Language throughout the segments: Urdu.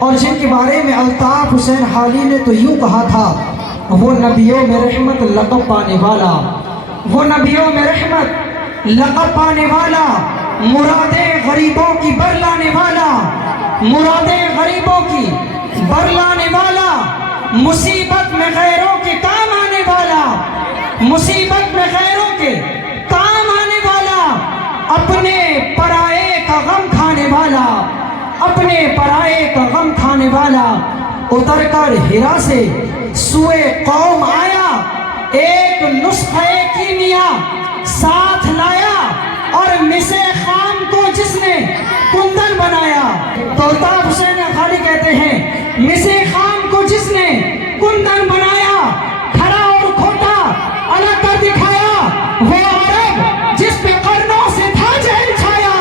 اور جن کے بارے میں الطاف حسین حالی نے تو یوں کہا تھا، وہ نبیوں میں رحمت لقب پانے والا، وہ نبیوں میں رحمت لقب پانے والا، مرادیں غریبوں کی برلانے والا، مرادیں غریبوں کی برلانے والا، مصیبت میں غیروں کے کام آنے والا، مصیبت میں غیروں کے کام آنے والا، اپنے پرائے کا غم کھانے والا، اپنے پرائے کا غم کھانے والا، اتر کر ہرا سے سوئے قوم آیا، ایک نسخہ کیمیا ساتھ لایا، اور مسے خام کو جس نے کندن بنایا۔ تو الطاف حسین حالی کہتے ہیں، مسے خام کو جس نے کندن بنایا، کھڑا اور کھوٹا الگ کر دکھایا، وہ عرب جس پہ قرنوں سے تھا جہل چھایا،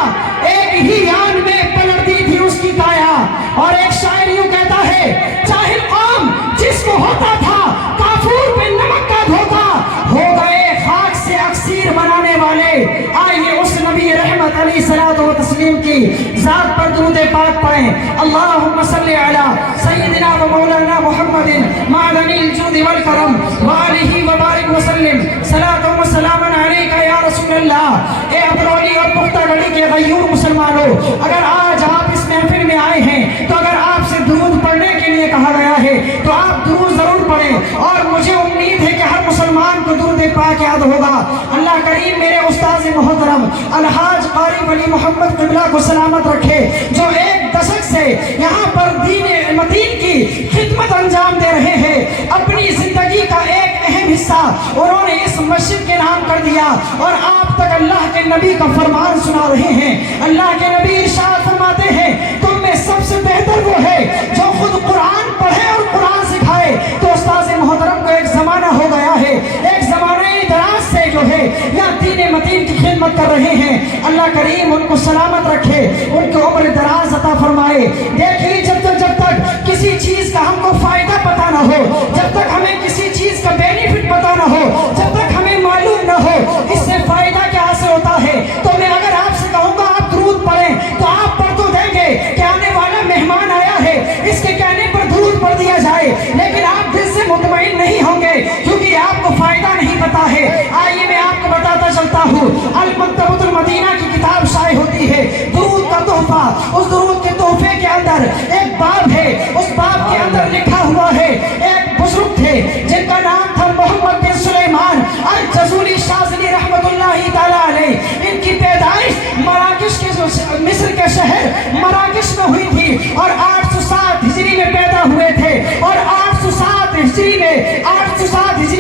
ایک ہی یان میں پلٹتی تھی اس کی کایا۔ اور ایک شاعر یوں کہتا ہے، جاہل قوم جس کو ہوتا تھا کافور پہ نمک کا دھوکا، ہو گئے خاک سے اکسیر بنانے والے۔ آئیے اس نبی رحمت علیہ الصلوۃ والتسلیم کی ذات پر درود پاک پڑھیں۔ اللہم صلی علی سیدنا و مولانا محمد معدن الجود والکرم وآلہ وبارک وسلم، صلاۃ و سلام علیک یا رسول اللہ۔ اے ابرولی اور پختہ گڑی کے غیور مسلمانوں، اگر آج آپ اس محفل میں آئے ہیں تو اگر آپ سے درود پڑھنے کے لیے کہا گیا ہے تو آپ درود ضرور پڑھیں، اور مجھے امید ہے کہ ہر مسلمان کو درود پاک یاد ہوگا۔ اللہ کریم میرے استاذ محترم الحاج قاری ولی محمد قبلہ کو سلامت رکھے، جو ایک دشک سے یہاں پر دین متین کی خدمت انجام دے رہے ہیں۔ اپنی زندگی کا ایک اہم حصہ انہوں نے اس مسجد کے نام کر دیا، اور آپ تک اللہ کے نبی کا فرمان سنا رہے ہیں۔ اللہ کے نبی ارشاد فرماتے ہیں، تم میں سب سے بہتر وہ ہے جو خود قرآن پڑھے اور قرآن سکھائے۔ تو استاذ محترم کو ایک زمانہ ہو گیا ہے، ایک زمانہ دراز سے جو ہے یا دین متین کی خدمت کر رہے ہیں۔ اللہ کریم ان کو سلامت رکھے، ان کو عمر دراز عطا فرمائے۔ دیکھیے جب تک کسی چیز کا ہم کو فائدہ پتہ نہ ہو، جب تک ہمیں کسی چیز کا بینیفٹ پتہ نہ ہو، جب تک ہمیں معلوم نہ ہو اس سے فائدہ کیا حاصل ہوتا ہے، تو میں اگر آپ سے کہوں گا آپ درود پڑھیں تو آپ پڑھ تو دیں گے کہ آنے والا مہمان آیا ہے، اس کے کہنے پر درود پڑھ دیا جائے، لیکن آپ دل سے مطمئن نہیں ہوں گے کیونکہ آپ کو فائدہ نہیں پتا ہے۔ آئیے میں آپ کو بتاتا چلتا ہوں، المکتبۃ المدینہ کی کتاب شائع ہوتی ہے، درود کا تحفہ۔ اس درود کے تحفے کے اندر ایک باب ہے، اس باب کے اندر لکھا ہوا ہے، ایک بزرگ تھے جن کا نام تھا محمد بن سلیمان الجزولی شاذلی رحمت اللہ تعالی علیہ۔ ان کی پیدائش مراکش کے مصر کے شہر مراکش میں ہوئی تھی، اور 807 ہجری میں پیدا ہوئے تھے، اور 807 ہجری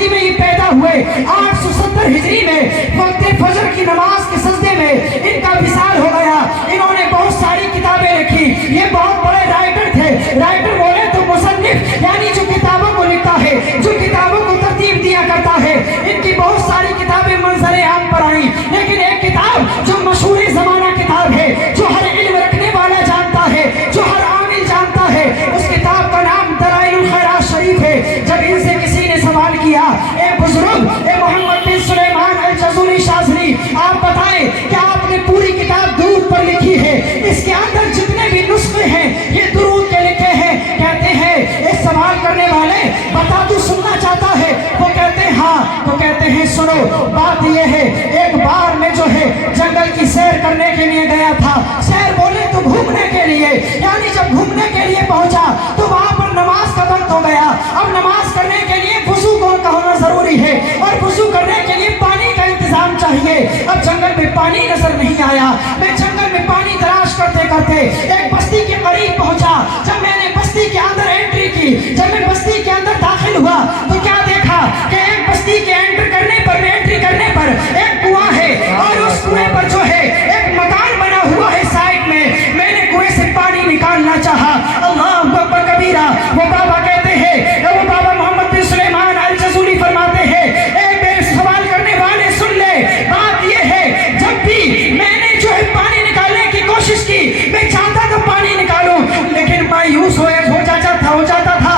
میں یہ پیدا ہوئے۔ 870 ہجری میں وقت فجر کی نماز کے سجدے میں ان کا وصال ہو گیا۔ انہوں نے بہت ساری کتابیں لکھی، یہ بہت بڑے رائٹر تھے۔ رائٹر بولے تو مصنف، یعنی جو کتابوں کو لکھتا ہے، جو کتابوں کو ترتیب دیا کرتا ہے۔ ان کی بہت ساری کتابیں منظر عام پر آئیں، لیکن ایک کتاب جو مشہور زمانہ کتاب ہے، جو ہر علم رکھنے والا جانتا ہے، جو ہر عامل جانتا ہے، اس کتاب کا نام دلائل الخیرات شریف ہے۔ جب ان سے کسی نے سوال کیا، اے بزرگ، اے محمد بن سلیمان الجزولی شاذلی، آپ بتائیں کہ آپ نے پوری کتاب درود پر لکھی ہے، اس کے اندر جتنے بھی نسخے ہیں یہ درود کے لکھے ہیں۔ کہتے ہیں اس سوال کرنے والے، بتا تو سننا چاہتا ہے؟ وہ کہتے ہیں ہاں۔ تو کہتے ہیں سنو، بات یہ ہے، ایک بار میں جو ہے جنگل کی سیر کرنے کے لیے گیا تھا۔ سیر بولے تو گھومنے کے لیے، یعنی جب گھومنے کے لیے پہنچا تو وہاں پر نماز کا وقت ہو گیا۔ اب نماز کرنے کے لیے وضو کا ہونا ضروری ہے، اور وضو کرنے کے لیے پانی کا انتظام چاہیے۔ اب جنگل میں پانی نظر نہیں آیا، میں جنگل میں پانی تلاش کرتے کرتے ایک بستی کے قریب پہنچا۔ جب میں نے بستی کے اندر انٹری کی، جب میں بستی کے اندر داخل ہوا تو کیا دیکھا کہ ایک بستی کے انٹر کرنے پر، میں انٹری کرنے پر ایک کنواں ہے، اور اس کنویں پر جو ہے ایک مکان بنا ہوا ہے سائڈ میں۔ میں نے کنویں سے پانی نکالنا چاہا، اللہ اکبر کبیرہ۔ وہ بابا کہتے ہیں، وہ بابا محمد بن سلیمان الجزولی فرماتے ہیں، اے بے سوال کرنے والے سن لے، بات یہ ہے جب بھی میں نے جو ہے پانی نکالنے کی کوشش کی، میں چاہتا تھا پانی نکالوں لیکن مایوس ہو جاتا تھا۔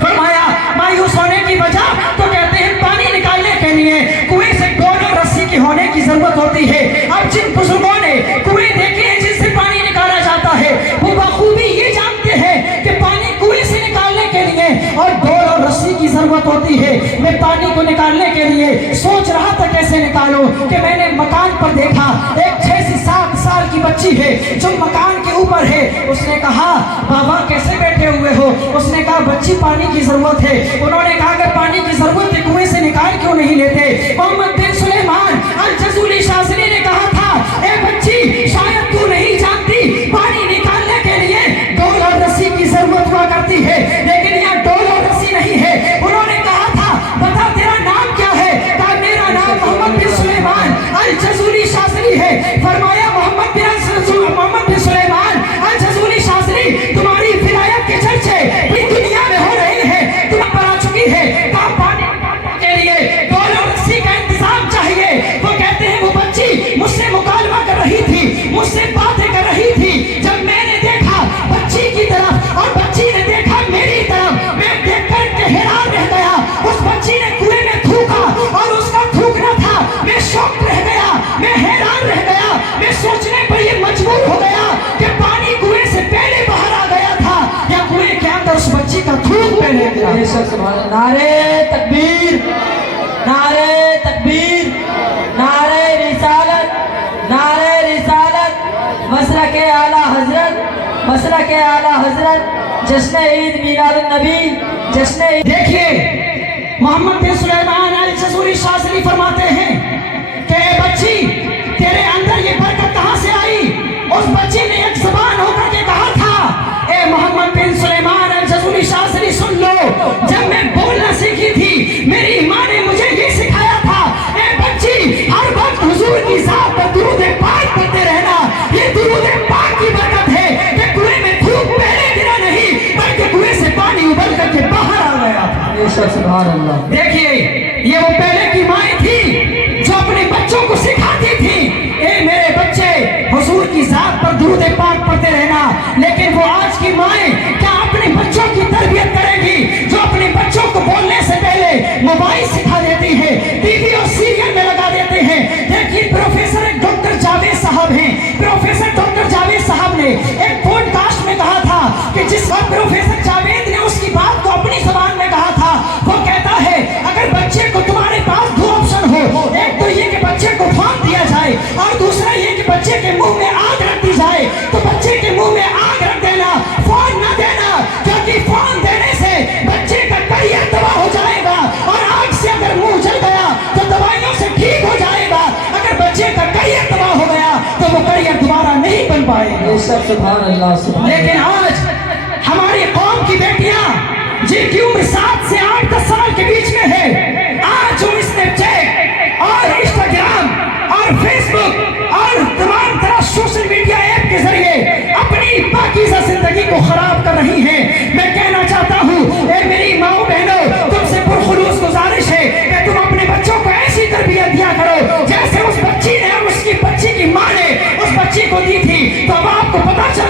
فرمایا مایوس ہونے کی وجہ، تو کہتے ہیں پانی نکالنے کے لیے کنویں سے گول اور رسی کی ہونے کی ضرورت ہوتی ہے۔ اب جن بزرگوں نے کنویں دیکھے ہیں جن سے پانی نکالا جاتا ہے، وہ بخوبی یہ جانتے ہیں کہ والوں کہ میں نے مکان پر دیکھا ایک 6 سے 7 سال کی بچی ہے جو مکان کے اوپر ہے. اس نے کہا بابا کیسے بیٹھے ہوئے ہو؟ اس نے کہا بچی پانی کی ضرورت ہے. انہوں نے کہا اگر پانی کی ضرورت ہے کنویں سے نکال کیوں نہیں لیتے؟ محمد بن سلیمان الجزولی شاذلی نے کہا تھا اے بچی شاید تو نہیں جانتی پانی نکالنے کے لیے ڈول اور رسی کی ضرورت ہوا کرتی ہے لیکن یہاں ڈول اور رسی نہیں ہے. انہوں نے کہا تھا بتا تیرا نام کیا ہے؟ کہا میرا نام محمد بن سلیمان الجزولی شاذلی ہے. فرمایا محمد بن سلیمان الجزولی شاذلی تمہاری ولایت کے چرچے پوری دنیا میں ہو رہے ہیں، تم پر آ چکی ہے. کہا پانی کے لیے ڈول اور رسی کا انتظام چاہیے. وہ کہتے ہیں وہ بچی مجھ سے مکالمہ کر رہی تھی، مجھ سے باتیں کر رہی تھی. جب میں نے دیکھا بچی کی طرف اور بچی نے دیکھا میری طرف، میں دیکھ کر کے حیران رہ گیا. اس بچی نے کنویں میں تھوکا اور اس کا تھوکنا تھا. میں شوق رہ گیا، میں حیران رہ گیا، میں سوچنے پر یہ مجبور ہو گیا کہ پانی کنویں سے پہلے باہر آ گیا تھا یا کنویں کے اندر اس بچی کا تھوک پہلے گیا. نعرے تکبیر، نعرے تکبیر، نعرے رسالت، نعرے رسالت، مسلک اعلیٰ حضرت، مسلک اعلیٰ حضرت، جشن عید میلاد النبی، جشن عید. دیکھیے محمد بن سلیمان الجزولی شاذلی فرماتے ہیں کہ اے بچی تیرے اندر یہ برکت کہاں سے آئی؟ اس بچی نے ایک زبان ہو کر کے کہا تھا اے محمد بن سلیمان الجزولی شاذلی سن لو، جب میں بولنا سیکھی تھی میری ماں نے مجھے یہ سکھایا تھا اے بچی ہر وقت حضور کی ذات پر درود پاک پڑھتے رہنا. یہ درود پاک کی برکت ہے کہ کنویں میں تھوک پہلے گرا نہیں بلکہ کنویں سے پانی ابل کر کے باہر آ گیا. سبحان اللہ. دیکھیے یہ وہ پہلے کی مائیں تھی جو اپنے بچوں کو سکھاتی تھی اے میرے بچے حضور کی ذات پر درود پاک پڑھتے رہنا. لیکن وہ آج کی مائیں کیا اپنے بچوں کی تربیت کرے گی جو اپنے بچوں کو بولنے سے پہلے موبائل سکھا دیتی ہے، ٹی وی اور سیریل میں لگا دیتے ہیں؟ دیکھیے پروفیسر ڈاکٹر جاوید صاحب ہیں، پروفیسر ڈاکٹر جاوید صاحب نے ایک پوڈ کاسٹ میں کہا تھا کہ جس وقت پروفیسر جاوید نے اس کی بات کو اپنی زبان میں کہا تھا وہ کہتا ہے اگر بچے کو تمہارے پاس 2 آپشن ہو، ایک تو یہ کہ بچے کو فون دیا جائے اور دوسرا یہ کہ بچے کے منہ میں آگ رکھ دی جائے، تو بچے کے منہ میں آگ رکھ دینا، فون نہ دینا، کیونکہ فون دینے سے بچے کا کریئر تباہ ہو جائے گا اور آگ سے اگر منہ جل گیا تو دوائیوں سے ٹھیک ہو جائے گا. اگر بچے کا کریئر تباہ ہو گیا تو وہ کریئر دوبارہ نہیں بن پائے گا. سبحان اللہ. لیکن آج